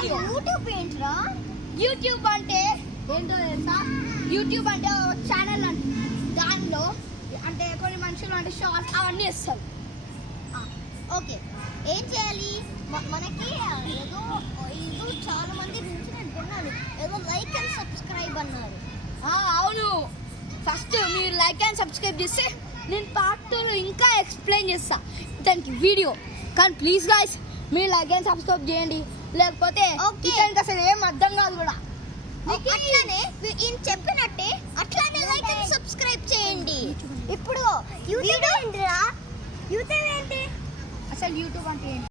Video. YouTube ఏంట్రా? YouTube అంటే ఏంటో తెలుసా? యూట్యూబ్ అంటే ఛానల్ అంటే దానిలో అంటే కొన్ని మనుషులు అంటే షార్ట్స్ అవన్నీ ఇస్తారు. ఓకే, ఏం చేయాలి? మనకి ఏదో చాలా మంది నుంచి నేను విన్నాను, ఏదో లైక్ అండ్ సబ్స్క్రైబ్ అన్నారు. అవును, ఫస్ట్ మీరు లైక్ అండ్ సబ్స్క్రైబ్ చేస్తే నేను పార్ట్ 2లో ఇంకా ఎక్స్ప్లెయిన్ చేస్తా దానికి వీడియో. కానీ ప్లీజ్ గాయ్స్ మీరు లైక్ అండ్ సబ్స్క్రైబ్ చేయండి, లేకపోతే ఇంకా అసలు ఏం అర్థం కాదు కూడా. అట్లానే ఈయన చెప్పినట్టే అట్లానే లైక్ అండ్ సబ్స్క్రైబ్ చేయండి. ఇప్పుడు యూట్యూబ్ ఏంటిరా? యూట్యూబ్ ఏంటి అసలు యూట్యూబ్ అంటే ఏంటి?